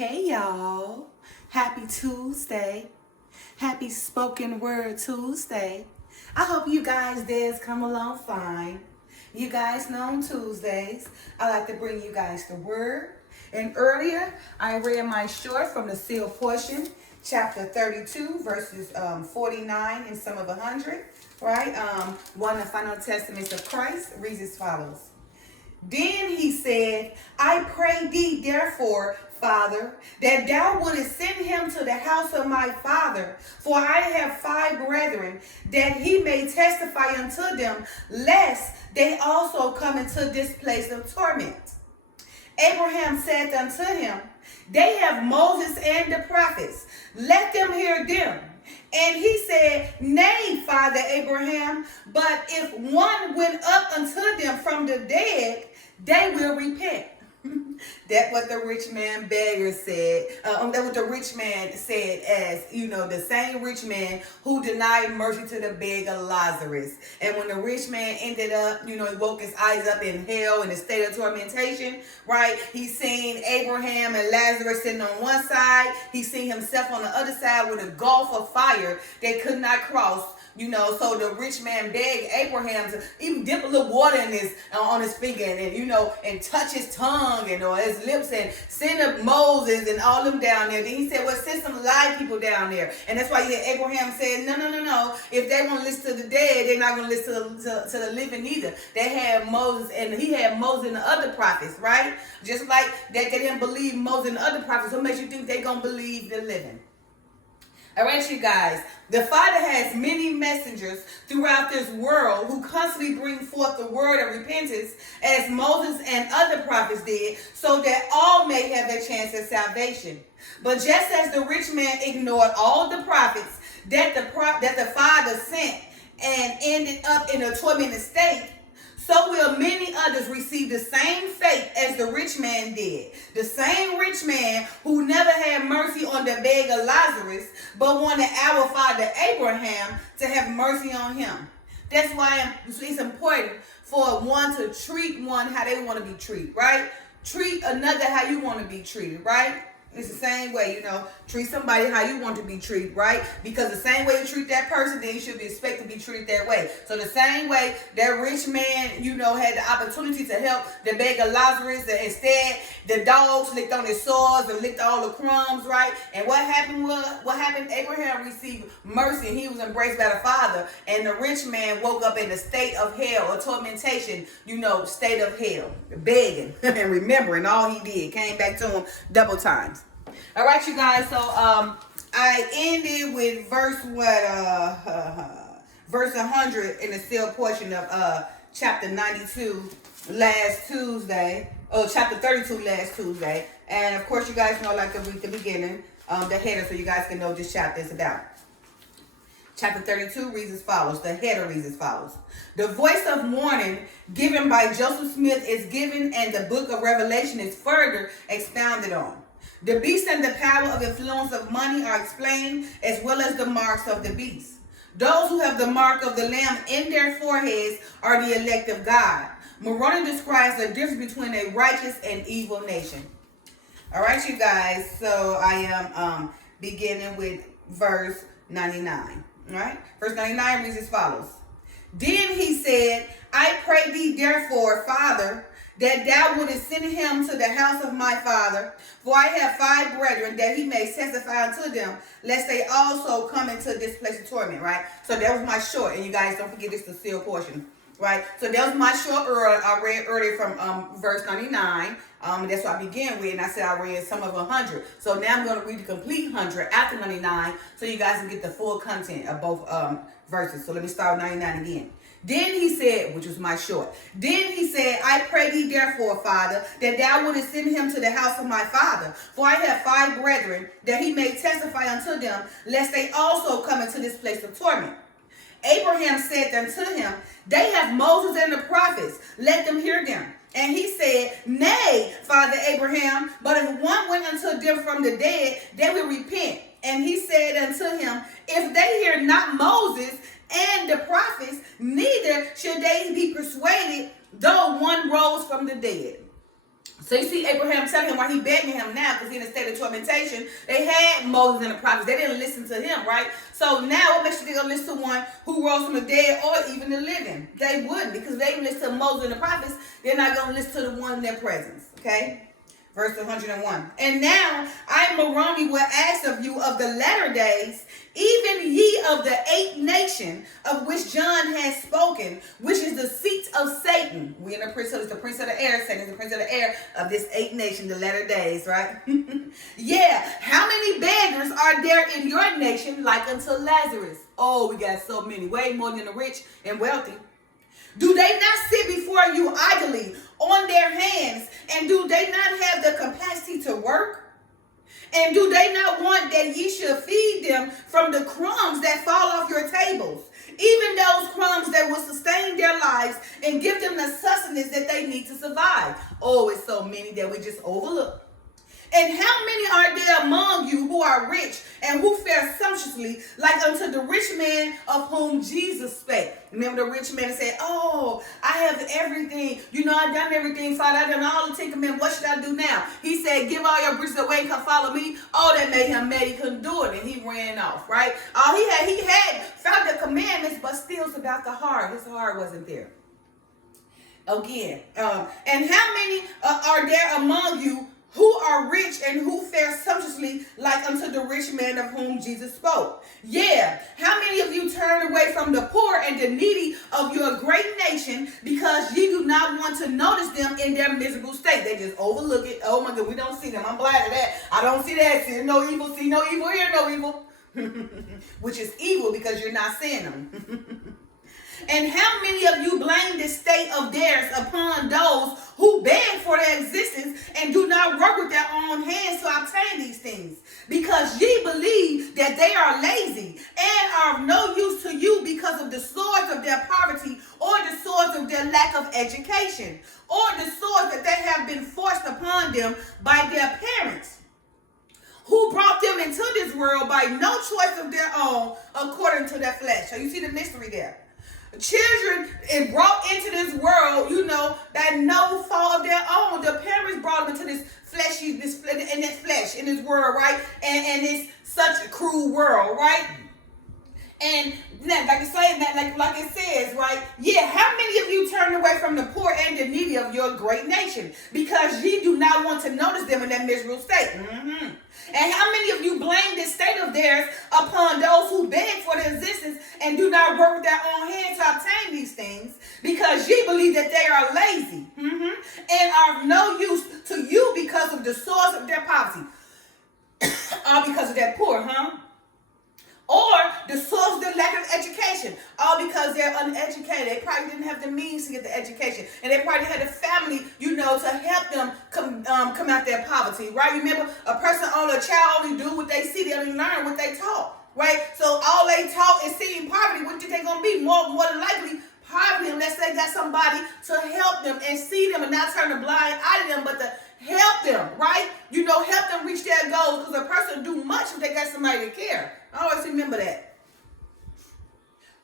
Hey y'all, happy Tuesday, happy spoken word Tuesday. I hope you guys days come along fine. You guys know on Tuesdays, I like to bring you guys the word. And earlier, I read my short from the sealed portion, chapter 32, verses 49 and some of 100, right? One of the final testaments of Christ reads as follows. Then he said, I pray thee, therefore, Father, that thou wouldest send him to the house of my father, for I have 5 brethren, that he may testify unto them, lest they also come into this place of torment. Abraham said unto him, They have Moses and the prophets, let them hear them. And he said, Nay, Father Abraham, but if one went up unto them from the dead, they will repent. That's what the rich man beggar said. That's what the rich man said, as the same rich man who denied mercy to the beggar Lazarus. And when the rich man ended up, he woke his eyes up in hell in a state of tormentation, right? He seen Abraham and Lazarus sitting on one side. He seen himself on the other side with a gulf of fire they could not cross. So the rich man begged Abraham to even dip a little water in on his finger and touch his tongue and his lips and send up Moses and all them down there. Then he said, well, send some live people down there. And that's why Abraham said, no. If they want to listen to the dead, they're not going to listen to the living either. They had Moses, and he had Moses and the other prophets, right? Just like that they didn't believe Moses and the other prophets. What makes you think they're going to believe the living? All right, you guys. The Father has many messengers throughout this world who constantly bring forth the word of repentance, as Moses and other prophets did, so that all may have their chance at salvation. But just as the rich man ignored all the prophets that the Father sent and ended up in a tormented state, so will many others receive the same fate as the rich man did. The same rich man who never had mercy on the beggar Lazarus, but wanted our father Abraham to have mercy on him. That's why it's important for one to treat one how they want to be treated, right? Treat another how you want to be treated, right? It's the same way, treat somebody how you want to be treated, right? Because the same way you treat that person, then you should be expected to be treated that way. So the same way that rich man, had the opportunity to help the beggar Lazarus, and instead the dogs licked on his sores and licked all the crumbs, right? And what happened? Abraham received mercy and he was embraced by the Father. And the rich man woke up in a state of hell, a tormentation, state of hell, begging and remembering all he did. Came back to him double times. All right, you guys. So I ended with verse 100 in the sealed portion of chapter 92 last Tuesday. Chapter 32 last Tuesday. And of course, you guys know, like to read the beginning, the header, so you guys can know what this chapter is about. Chapter 32 reads as follows. The header reads as follows. The voice of warning given by Joseph Smith is given, and the book of Revelation is further expounded on. The beast and the power of influence of money are explained, as well as the marks of the beast. Those who have the mark of the Lamb in their foreheads are the elect of God. Moroni describes the difference between a righteous and evil nation. All right, you guys. So I am beginning with verse 99. All right. Verse 99 reads as follows. Then he said, I pray thee, therefore, Father, that thou wouldest send him to the house of my father, for I have 5 brethren, that he may testify unto them, lest they also come into this place of torment, right? So that was my short, and you guys don't forget this is the sealed portion, right? So that was my short I read earlier from verse 99. That's what I began with, and I said I read some of 100. So now I'm going to read the complete 100 after 99, so you guys can get the full content of both verses. So let me start with 99 again. Then he said, which was my short. Then he said, I pray thee therefore, Father, that thou wouldest send him to the house of my father. For I have 5 brethren, that he may testify unto them, lest they also come into this place of torment. Abraham said unto him, They have Moses and the prophets, let them hear them. And he said, Nay, Father Abraham, but if one went unto them from the dead, they will repent. And he said unto him, If they hear not Moses and the neither should they be persuaded, though one rose from the dead. So you see Abraham telling him why he begging him now, because he's in a state of tormentation. They had Moses and the prophets. They didn't listen to him, right? So now what makes you think they're going to listen to one who rose from the dead or even the living? They wouldn't, because they didn't listen to Moses and the prophets. They're not going to listen to the one in their presence, okay? Verse 101. And now I, Moroni, will ask of you of the latter days, even ye of the 8th nation of which John has spoken, which is the seat of Satan. We in the priesthood, is the prince of the air. Satan is the prince of the air of this 8th nation, the latter days, right? Yeah. How many beggars are there in your nation like unto Lazarus? Oh, we got so many, way more than the rich and wealthy. Do they not sit before you idly on their hands? And do they not have the capacity to work? And do they not want that ye should feed them from the crumbs that fall off your tables? Even those crumbs that will sustain their lives and give them the sustenance that they need to survive. Oh, it's so many that we just overlook. And how many are there among you who are rich and who fare sumptuously, like unto the rich man of whom Jesus spake? Remember the rich man said, oh, I have everything. You know, I've done everything, Father. I've done all the Ten Commandments. What should I do now? He said, give all your riches away and come follow me. Oh, that made him mad. He couldn't do it, and he ran off, right? He had found the commandments, but still it's about the heart. His heart wasn't there. Again, and how many are there among you who are rich and who fare sumptuously like unto the rich man of whom Jesus spoke? Yeah. How many of you turn away from the poor and the needy of your great nation because ye do not want to notice them in their miserable state? They just overlook it. Oh my God, we don't see them. I'm glad of that. I don't see that. See no evil, hear no evil. Which is evil because you're not seeing them. And how many of you blame the state of theirs upon those who beg for their existence and do not work with their own hands to obtain these things? Because ye believe that they are lazy and are of no use to you because of the swords of their poverty or the swords of their lack of education or the swords that they have been forced upon them by their parents, who brought them into this world by no choice of their own according to their flesh. So you see the mystery there. Children is brought into this world, you know, that no fault of their own. The parents brought them into this fleshy, in this world, right? And it's such a cruel world, right? And like it says, right? Yeah, how many of you turn away from the poor and the needy of your great nation because ye do not want to notice them in that miserable state? And how many of you blame this state of theirs upon those who beg for their existence and do not work with their own hands to obtain these things because ye believe that they are lazy and are of no use to you because of the source of their poverty? All because of that poor, Or the source of the lack of education, all because they're uneducated. They probably didn't have the means to get the education, and they probably had a family, you know, to help them come out their poverty, right? Remember, a child only do what they see. They only learn what they taught, right? So all they taught is seeing poverty. What think they're gonna be? More than likely poverty, unless they got somebody to help them and see them and not turn a blind eye to them, but to help them, right? You know, help them reach their goals, because a person do much if they got somebody to care. I always remember that.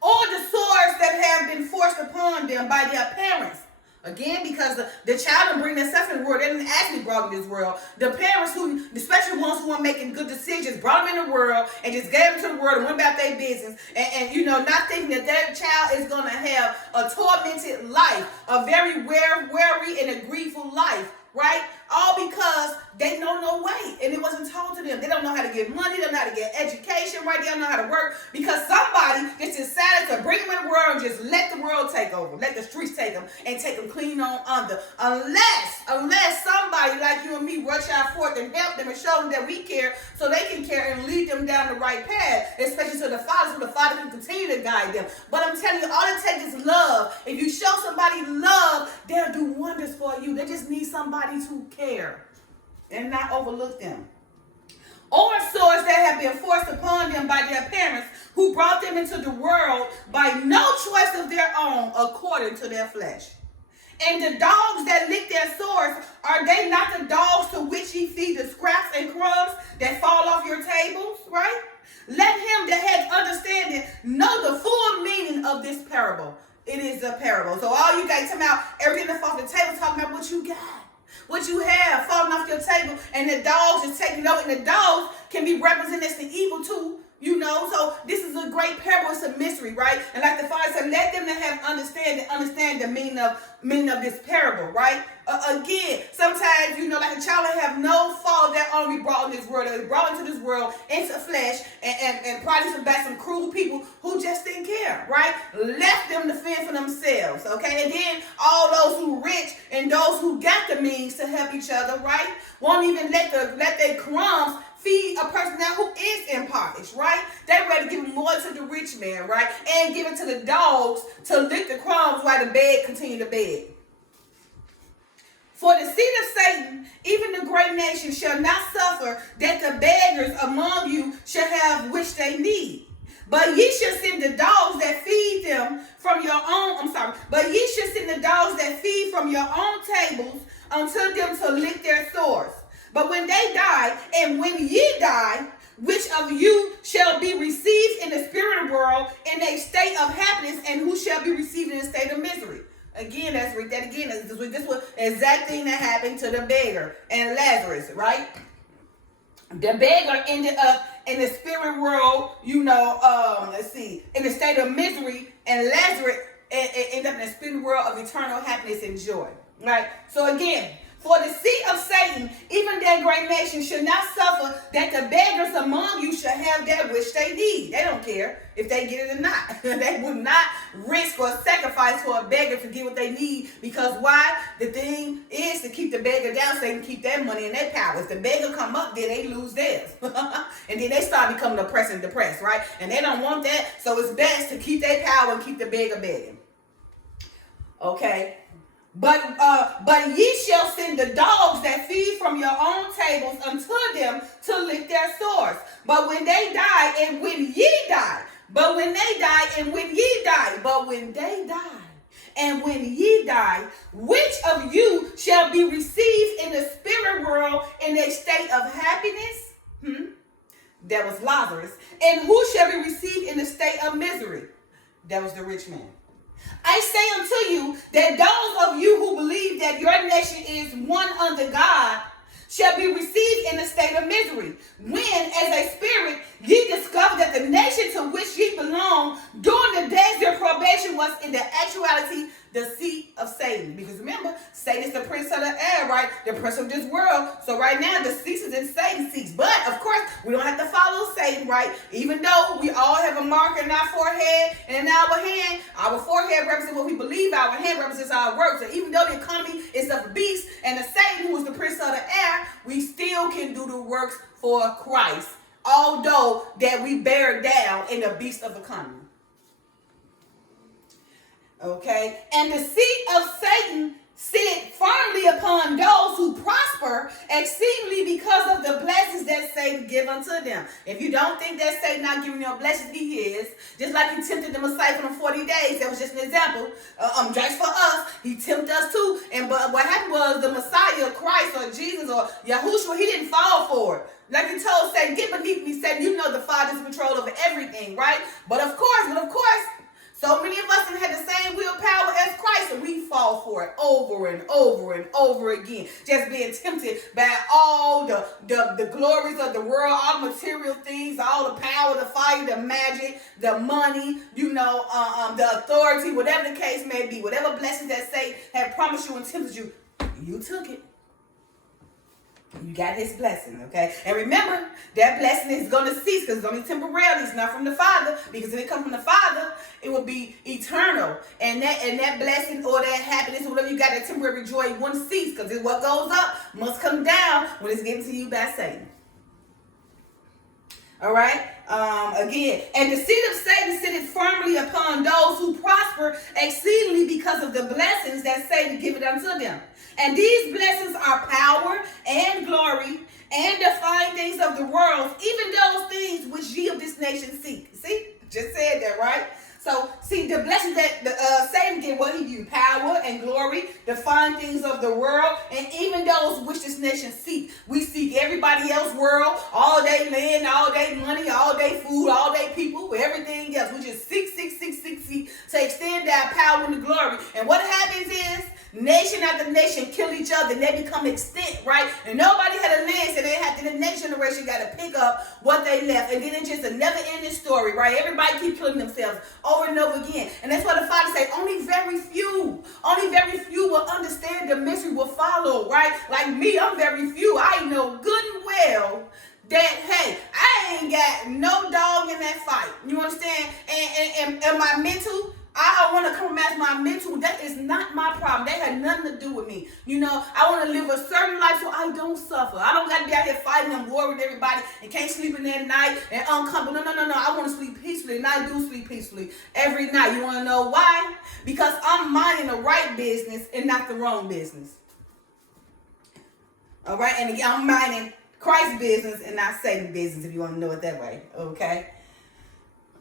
Or the swords that have been forced upon them by their parents. Again, because the child didn't bring themselves in the world. They didn't actually brought in this world. The parents, especially ones who weren't making good decisions, brought them in the world and just gave them to the world and went about their business. And you know, not thinking that that child is going to have a tormented life, a very weary and a grievful life, right? All because they know no way, and it wasn't told to them. They don't know how to get money. They don't know how to get education, right? They don't know how to work because somebody just decided to bring them in the world and just let the world take over, let the streets take them and take them clean on under. Unless somebody like you and me rush out forth and help them and show them that we care, so they can care and lead them down the right path, especially to the Father, so the Father can continue to guide them. But I'm telling you, all it takes is love. If you show somebody love, they'll do wonders for you. They just need somebody to care and not overlook them. Or swords that have been forced upon them by their parents, who brought them into the world by no choice of their own according to their flesh. And the dogs that lick their swords, are they not the dogs to which ye feed the scraps and crumbs that fall off your tables, right? Let him that has understanding know the full meaning of this parable. It is a parable. So all you guys talking about everything that falls off the table, talking about what you got. what you have falling off your table, and the dogs is taking over, and the dogs can be represented as the evil too. You know, so this is a great parable. It's a mystery, right? And like the Father said, let them that have understand the meaning of this parable, right? Again, sometimes, you know, like a child that have no fault that only brought in this world, that was brought into this world, into flesh, and probably by some cruel people who just didn't care, right? Left them to fend for themselves, okay? And then all those who rich and those who got the means to help each other, right? Won't even let their crumbs feed a person now who is impoverished, right? They'd rather give more to the rich man, right? And give it to the dogs to lick the crumbs while the bed continue to beg. For the seed of Satan, even the great nation, shall not suffer that the beggars among you shall have which they need. But ye shall send the dogs that feed them from your own, but ye shall send the dogs that feed from your own tables unto them to lick their sores. But when they die, and when ye die, which of you shall be received in the spirit world in a state of happiness, and who shall be received in a state of misery? Again, let's read that again. This was the exact thing that happened to the beggar and Lazarus, right? The beggar ended up in the spirit world, you know, in a state of misery, and Lazarus ended up in the spirit world of eternal happiness and joy, right? So again, for the seed of Satan, even that great nation, should not suffer that the beggars among you shall have that which they need. They don't care if they get it or not. They would not risk or sacrifice for a beggar to get what they need, because why? The thing is to keep the beggar down so they can keep their money and their power. If the beggar come up, then they lose theirs. And then they start becoming oppressed and depressed, right? And they don't want that, so it's best to keep their power and keep the beggar begging. Okay? But ye shall send the dogs that feed from your own tables unto them to lick their sores. But when they die, and when ye die, but when they die, and when ye die, but when they die, and when ye die, which of you shall be received in the spirit world in a state of happiness? That was Lazarus. And who shall be received in the state of misery? That was the rich man. I say unto you that those of you who believe that your nation is one under God shall be received in a state of misery, when, as a spirit, ye discover that the nation to which ye belong during the days of probation was in the actuality the seat of Satan. Because remember, Satan is the prince of the air, right? The prince of this world. So right now, the seat is in Satan's seats. But, of course, we don't have to follow Satan, right? Even though we all have a mark in our forehead and in our hand, our forehead represents what we believe, our hand represents our work. So even though the economy is of beast and the Satan, who is the prince of the air, we still can do the works for Christ, although that we bear down in the beast of economy. Okay, and the seat of Satan sit firmly upon those who prosper exceedingly because of the blessings that Satan give unto them. If you don't think that Satan not giving you a blessing, he is. Just like he tempted the Messiah for them 40 days. That was just an example. Just for us, he tempted us too. But what happened was the Messiah, Christ, or Jesus, or Yahushua, he didn't fall for it. Like he told Satan, get beneath me, Satan. You know the Father's control over everything, right? But of course, so many of us have had the same willpower as Christ, and we fall for it over and over and over again. Just being tempted by all the glories of the world, all the material things, all the power, the fire, the magic, the money, the authority, whatever the case may be, whatever blessings that Satan had promised you and tempted you, you took it. You got his blessing, okay? And remember, that blessing is going to cease because it's only temporarily. It's not from the Father, because if it comes from the Father, it will be eternal. And that blessing or that happiness or whatever you got, that temporary joy, won't cease, because what goes up must come down when it's given to you by Satan. All right? Again, and the seed of Satan sitteth firmly upon those who prosper exceedingly because of the blessings that Satan giveth unto them. And these blessings are power and glory and the fine things of the world, even those things which ye of this nation seek. See? Just said that, right? So, see, the blessings that Satan gave, what he used, power and glory, the fine things of the world, and even those which this nation seek. We seek everybody else's world, all day land, all day money, all day food, all day people, everything else. We just seek to extend our power and the glory. And what happens is, Nation after nation kill each other and they become extinct, right? And nobody had a land, so they had to, the next generation got to pick up what they left. And then it's just a never-ending story, right? Everybody keep killing themselves over and over again. And that's why the Father said, only very few will understand the mystery will follow, right? Like me, I'm very few. I know good and well that, hey, I ain't got no dog in that fight. You understand? And my mental, I want to compromise my mental. That is not my problem. That had nothing to do with me. You know, I want to live a certain life so I don't suffer. I don't got to be out here fighting and war with everybody and can't sleep in that night and uncomfortable. No. I want to sleep peacefully, and I do sleep peacefully every night. You want to know why? Because I'm minding the right business and not the wrong business. All right? And again, I'm minding Christ's business and not Satan's business, if you want to know it that way. Okay?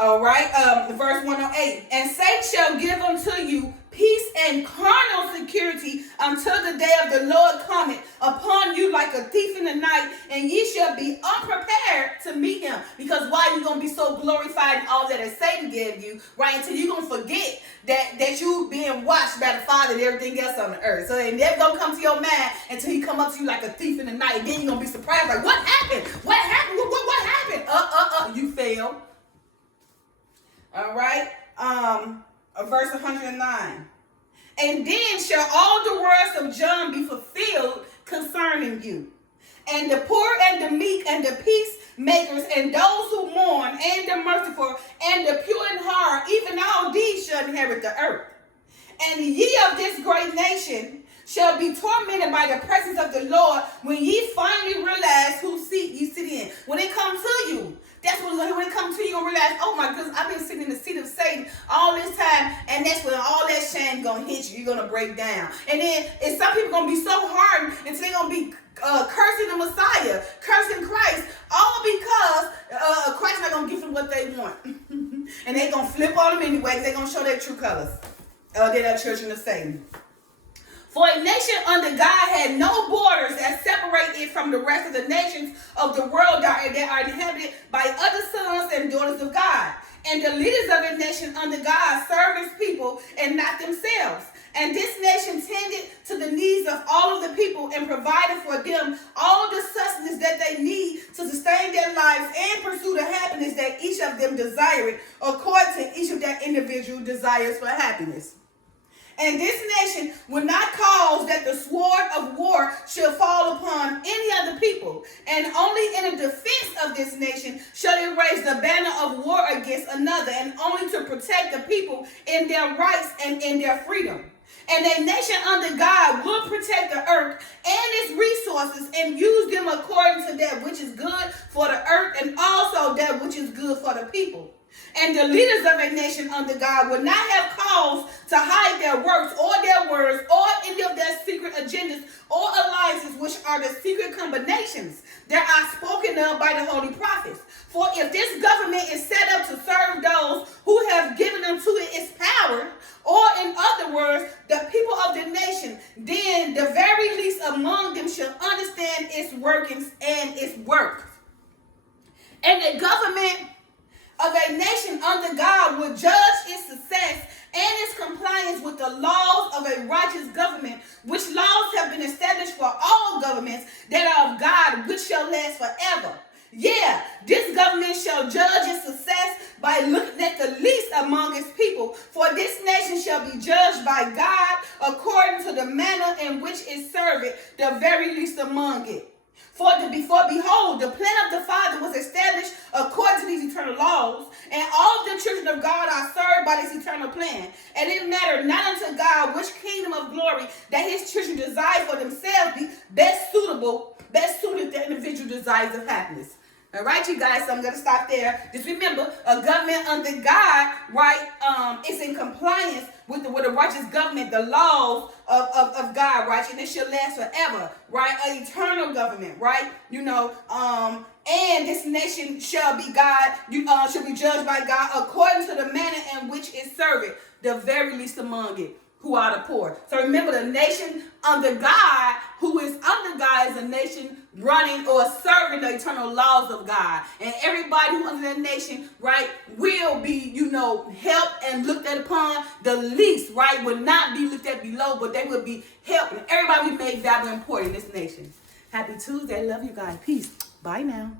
All right, verse 108. And Satan shall give unto you peace and carnal security until the day of the Lord cometh upon you like a thief in the night, and ye shall be unprepared to meet him. Because why you going to be so glorified in all that Satan gave you, right? Until you're going to forget that you being watched by the Father and everything else on the earth. So they never going to come to your mind until he come up to you like a thief in the night. And then you're going to be surprised, like, what happened? What happened? What happened? You failed. All right, verse 109. And then shall all the words of John be fulfilled concerning you. And the poor and the meek and the peacemakers and those who mourn and the merciful and the pure in heart, even all these shall inherit the earth. And ye of this great nation shall be tormented by the presence of the Lord when ye finally realize whose seat ye sit in. When it comes to you, that's when it comes to you, you're going to realize, oh my goodness, I've been sitting in the seat of Satan all this time, and that's when all that shame going to hit you. You're going to break down. And then some people going to be so hardened until they're going to be cursing the Messiah, cursing Christ, all because Christ's not going to give them what they want. And they're going to flip on them anyway. They're going to show their true colors. They're the children of Satan. For a nation under God had no borders that separate it from the rest of the nations of the world that are inhabited by other sons and daughters of God. And the leaders of a nation under God serve his people and not themselves. And this nation tended to the needs of all of the people and provided for them all the sustenance that they need to sustain their lives and pursue the happiness that each of them desired, according to each of their individual desires for happiness. And this nation will not cause that the sword of war shall fall upon any other people. And only in the defense of this nation shall it raise the banner of war against another, and only to protect the people in their rights and in their freedom. And a nation under God will protect the earth and its resources and use them according to that which is good for the earth and also that which is good for the people. And the leaders of a nation under God will not have cause to hide their works or their words or any of their secret agendas or alliances, which are the secret combinations that are spoken of by the holy prophets. For if this government is set up to serve those who have given unto it its power, or in other words, the people of the nation, then the very least among them shall understand its workings and its works. And the government of a nation under God will judge its success and its compliance with the laws of a righteous government, which laws have been established for all governments that are of God, which shall last forever. Yeah, this government shall judge its success by looking at the least among its people, for this nation shall be judged by God according to the manner in which it serveth the very least among it. For behold, the plan of the Father was established according to these eternal laws, and all the children of God are served by this eternal plan. And it mattered not unto God which kingdom of glory that his children desire for themselves be best suited their individual desires of happiness. All right, you guys, so I'm going to stop there. Just remember, a government under God, right, is in compliance with a righteous government, the laws of God, right, and it shall last forever, right, an eternal government, right, and this nation shall be shall be judged by God according to the manner in which it serveth the very least among it, who are the poor. So remember, the nation under God, who is under God, is a nation running or serving the eternal laws of God. And everybody who under that nation, right, will be, helped and looked at upon. The least, right, will not be looked at below, but they will be helped. And everybody will be made valuable and important in this nation. Happy Tuesday. Love you guys. Peace. Bye now.